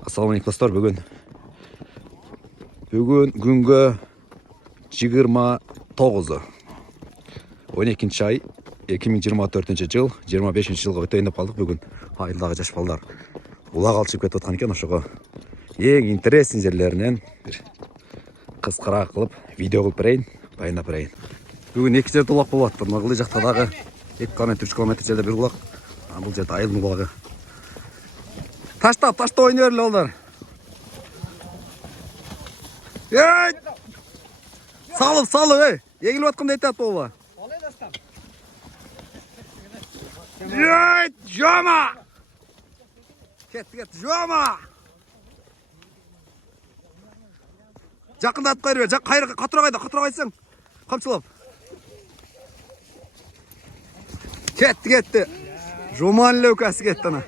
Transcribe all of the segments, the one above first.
Assalamualaikum dostlar, бүгін күнгі 29 12 ай 2024 жыл 25 жылға өтейін деп қалдық. Бүгін айылдағы жаш балдар бұлақ алшып кетіп отқан екен. Ошоға ең интересный жерлерінен бір қысқарақ қылып видео қылып берейін, баяндап берейін. Бүгін екі жерде бұлақ болып жатыр. Мына жақтадағы 2 км 3 км жерде бір бұлақ, бұл жерде айылдың бұлағы. Ташта ойнай берле олдар. Ей! Салып, егіліп атқанда айтады болға. Ей! Жома! Кетті, жома! Жақында атып қайыр бе, қатыра қайсың. Қамшылап. Кетті. Жоман лөкәсі кетті ана.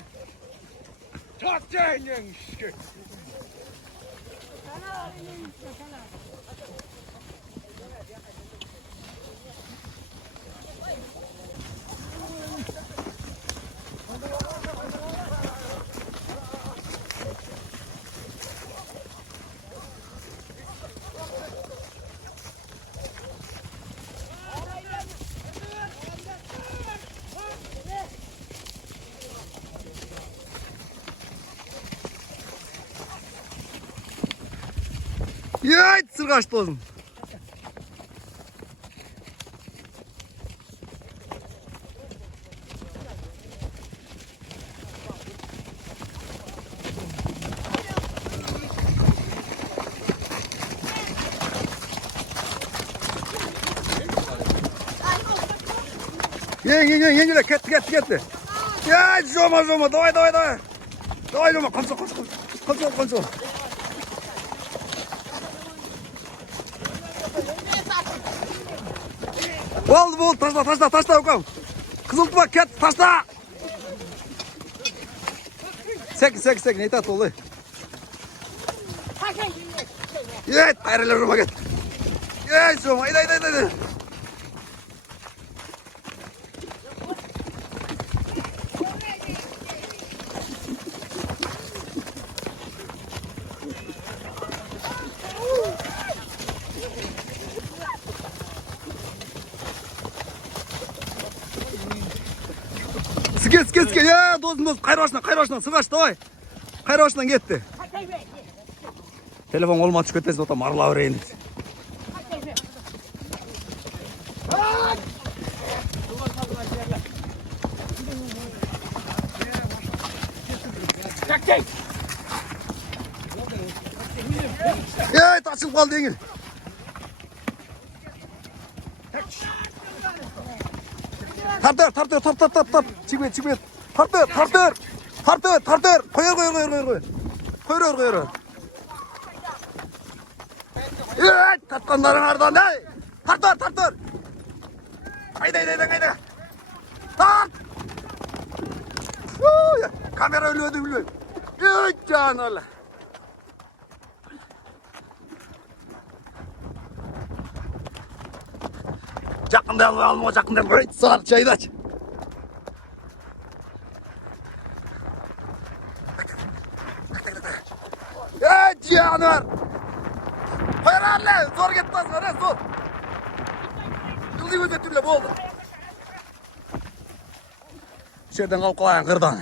Ей, сырғашты олым. Еңгіле, кетті. Ей, жома, давай. Давай, жома, қамшы. Болды, ташта өкем. Қызылды ба, кет, ташта. Сек, не айтады олы. Ей, қайрылы жома кет. Ей, жома, айдай. Ске, я досым, қайрашынан, сығаш, давай. Қайрашынан кетті. Телефон қолыма түшіп кетпесін, отам арыла өрейін. Ей, ташылып қалды еңіл. Тартыр. Чигмет. Тартыр. Қойыр. Ей, тартқандарың ардан, ей. Тартыр. Айда. Тарт. Камера өлөді білмей. Ей, жан олы. Жақында алма, сар чайдач. Ей, жануар! Қойыр әлі, зор кетпасың, зор. Жылды көзі түрлі болды. Шерден қалып қалайын қырдан.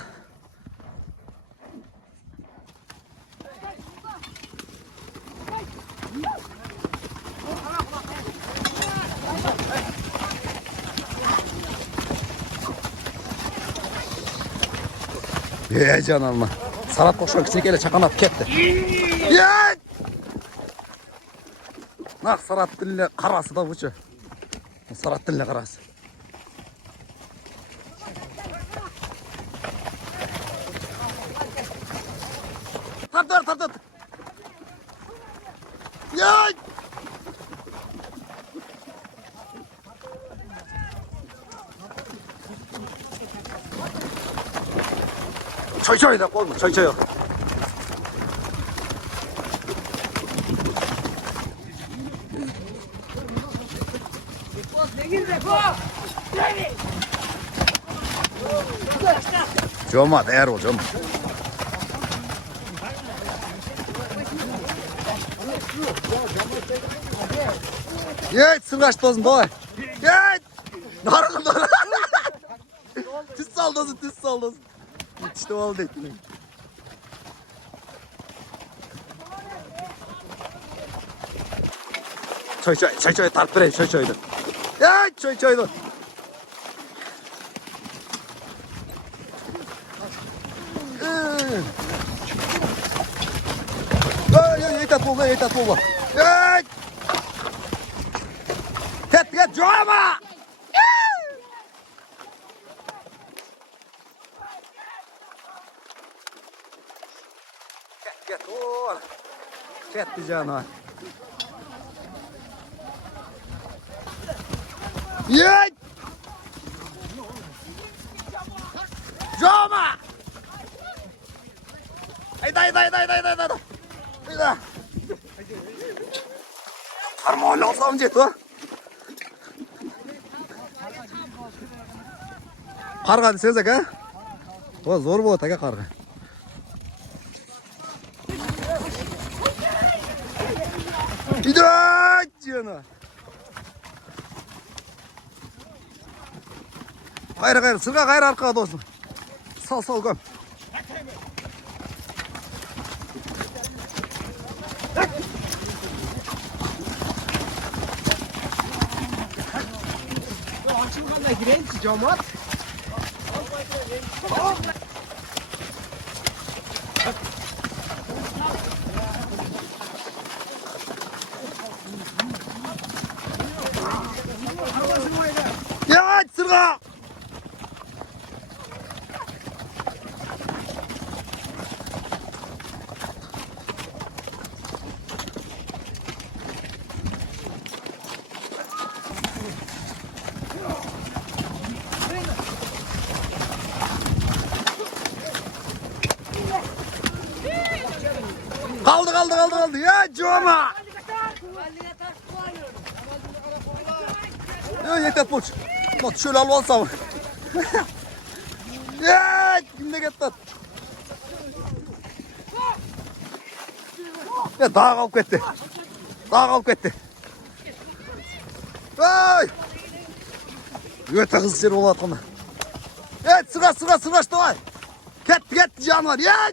Ей, жан алма. Сарат қоқшан кішінекелі чақанап кетті. Ей! Нақ сарат тіліне қарасы да бұшы. Сарат тіліне қарасы. Тартыр. Ей! Çay da olma, çay yok. Coma, değer o coma. Yet sırgaç dozun doy. Yet. Nargın doy. Tüs sal dozun, tüs sal dozun. İşte oldu. Çay tart vereyim çaydı. Yet çaydı. Yetat oldu. Yet. Get drama. Get oğul. Get bir cana. Yet. Drama. Hayda. Harmoni olsam jet o. Qarga deseniz aka. O zo'r bo'ladi aka qarga. Gidiyor canım. Hayır sırga hayır arkaya dostum. Sal göm. Açılmada gireyim ki cemaat. Ya sırga. Kaldı. Ya coma. Ya yeter poç. Bak şöyle al alsam. Ya kimde gitti? Ya daha kalk etti. Ay. Yeter hızlı yer ola atma. Ya sıra davay. Get canlar. Ya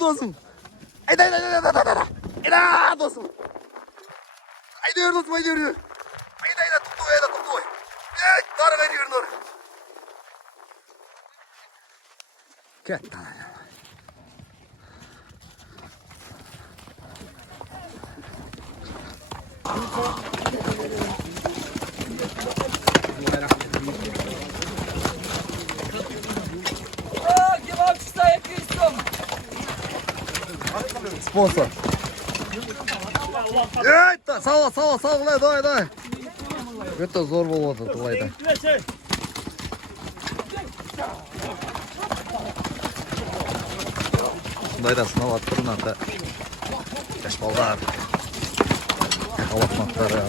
dostum. Hayda dostum. Haydi dostum. Hayda tuttu. Ya dar veriyor nur. Get. Sponsor. Evet, sağ ol, давай. Это зор болады, давай да. Дайда сынап аттырын ата. Жаш балдар. Алатмақтары.